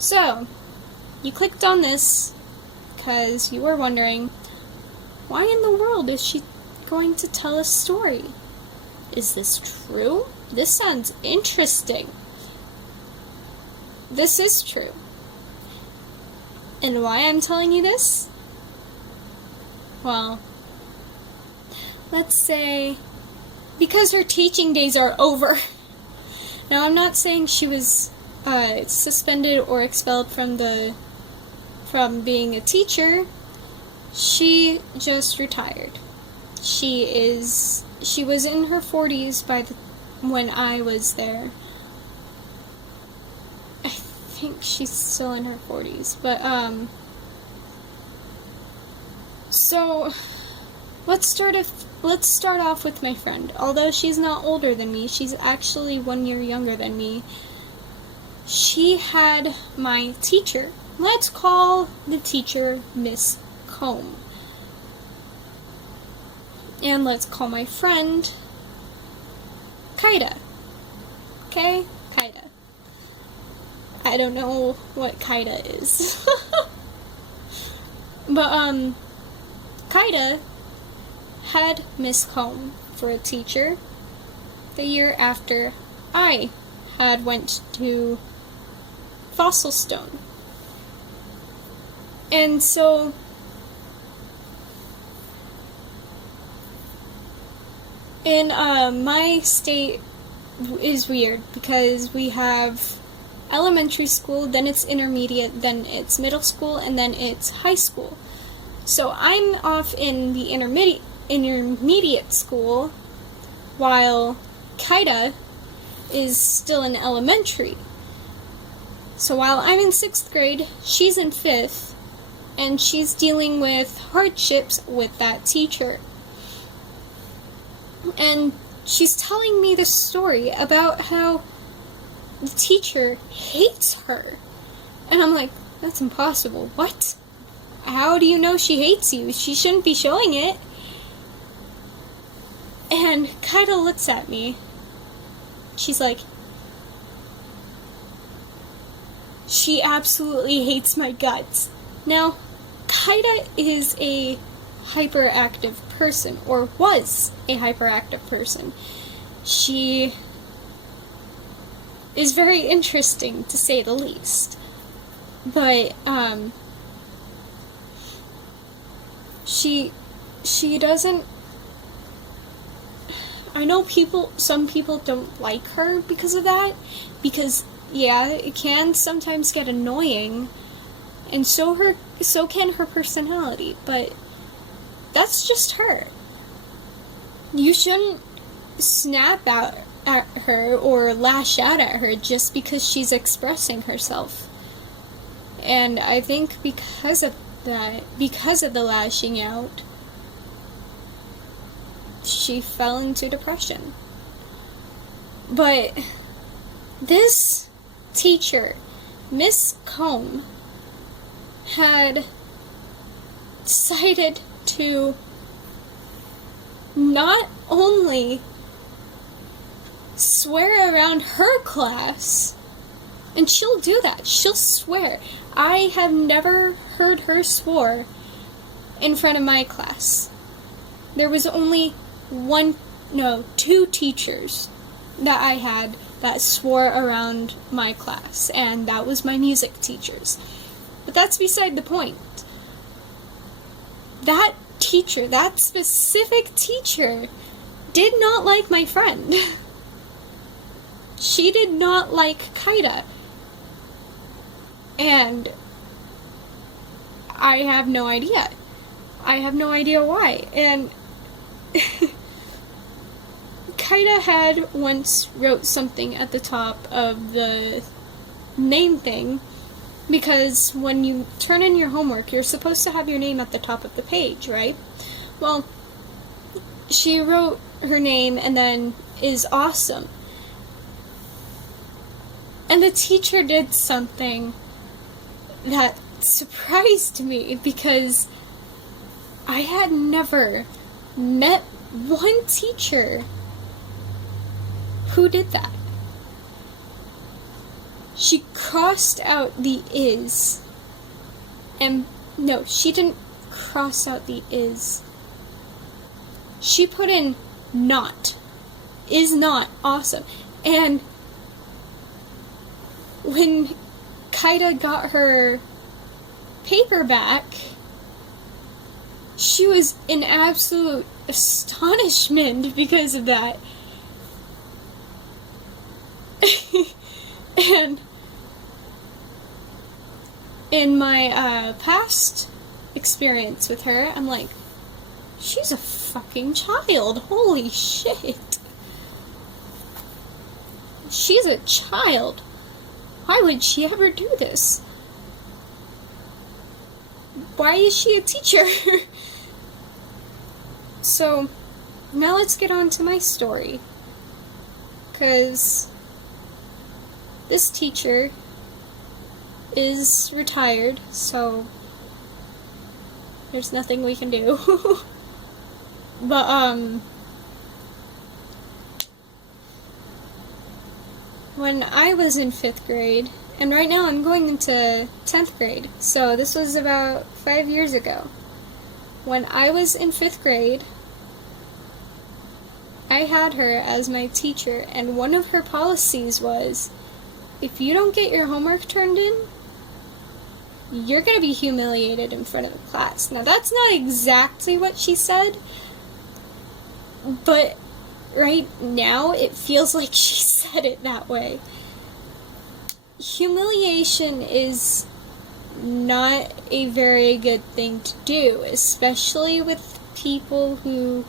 So, you clicked on this because you were wondering, why in the world is she going to tell a story? Is this true? This sounds interesting. This is true. And why I'm telling you this? Well, let's say because her teaching days are over. Now, I'm not saying she was suspended or expelled from being a teacher. She just retired. She was in her 40s when I was there. I think she's still in her 40s, but so let's start off with my friend. Although she's not older than me, she's actually 1 year younger than me. She had my teacher. Let's call the teacher Miss Combe. And let's call my friend Kaida. Okay? Kaida. I don't know what Kaida is. But, Kaida had Miss Combe for a teacher the year after I had went to Fossil Stone. And so in my state is weird because we have elementary school, then it's intermediate, then it's middle school, and then it's high school. So I'm off in the intermediate school while Kaida is still in elementary. So while I'm in 6th grade, she's in 5th, and she's dealing with hardships with that teacher. And she's telling me this story about how the teacher hates her. And I'm like, that's impossible. What? How do you know she hates you? She shouldn't be showing it. And Kaida looks at me. She's like, she absolutely hates my guts. Now, Kaida is a hyperactive person, or was a hyperactive person. She is very interesting, to say the least. But, she doesn't... I know some people don't like her because of that, because, yeah, it can sometimes get annoying, and so can her personality, but that's just her. You shouldn't snap out at her or lash out at her just because she's expressing herself. And I think because of the lashing out, she fell into depression. But this teacher, Miss Combe, had decided to not only swear around her class, and she'll do that, she'll swear. I have never heard her swear in front of my class. There was only two teachers that I had that swore around my class, and that was my music teachers. But that's beside the point. That teacher, that specific teacher, did not like my friend. She did not like Kaida. And I have no idea. I have no idea why. And Kaida had once wrote something at the top of the name thing, because when you turn in your homework, you're supposed to have your name at the top of the page, right? Well, she wrote her name and then is awesome. And the teacher did something that surprised me, because I had never met one teacher who did that. she crossed out the is. And no, she didn't cross out the is. She put in not. Is not awesome. And when Kaida got her paper back, she was in absolute astonishment because of that. And in my past experience with her, I'm like, she's a fucking child. Holy shit. She's a child. Why would she ever do this? Why is she a teacher? So, now let's get on to my story. Because this teacher is retired, so there's nothing we can do. But, when I was in 5th grade, and right now I'm going into 10th grade, so this was about 5 years ago. When I was in 5th grade, I had her as my teacher, and one of her policies was, if you don't get your homework turned in, you're going to be humiliated in front of the class. Now, that's not exactly what she said, but right now it feels like she said it that way. Humiliation is not a very good thing to do, especially with people who,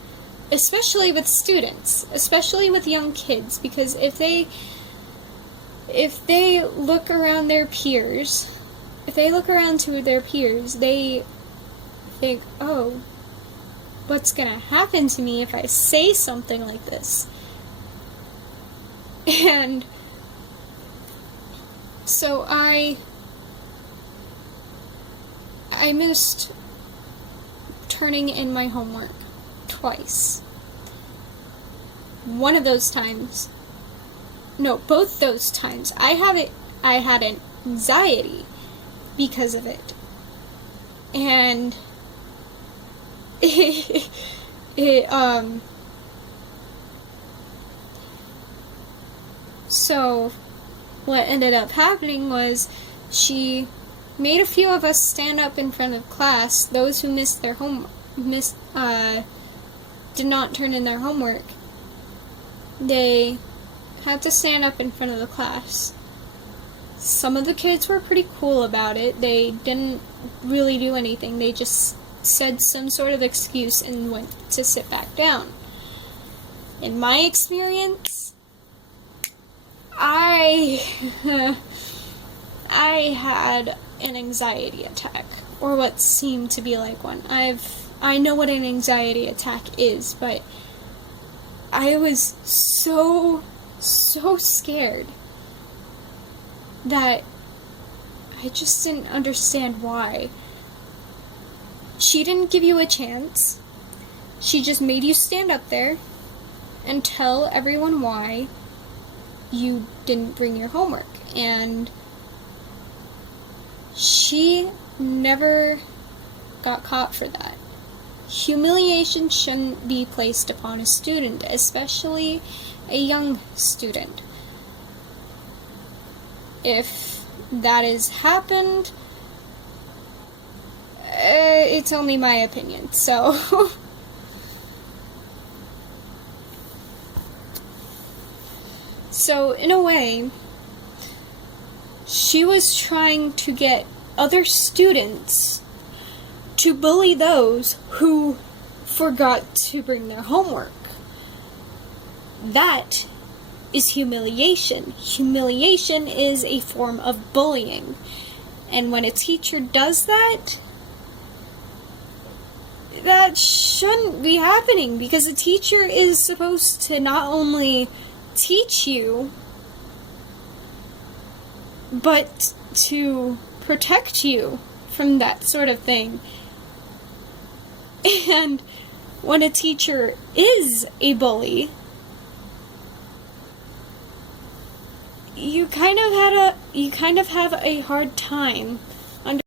especially with students, especially with young kids, because if they look around their peers, if they look around to their peers, they think, oh, what's gonna happen to me if I say something like this? And so I missed turning in my homework twice. One of those times, no, both those times, I had anxiety because of it. And so what ended up happening was she made a few of us stand up in front of class, those who missed their did not turn in their homework. They had to stand up in front of the class. Some of the kids were pretty cool about it. They didn't really do anything. They just said some sort of excuse and went to sit back down. In my experience, I had an anxiety attack, or what seemed to be like one. I know what an anxiety attack is, but I was so scared that I just didn't understand why. She didn't give you a chance. She just made you stand up there and tell everyone why you didn't bring your homework. And she never got caught for that. Humiliation shouldn't be placed upon a student, especially a young student. If that has happened, it's only my opinion, so so in a way, she was trying to get other students to bully those who forgot to bring their homework. That is humiliation. Humiliation is a form of bullying. And when a teacher does that, that shouldn't be happening, because a teacher is supposed to not only teach you, but to protect you from that sort of thing. And when a teacher is a bully, you kind of have a hard time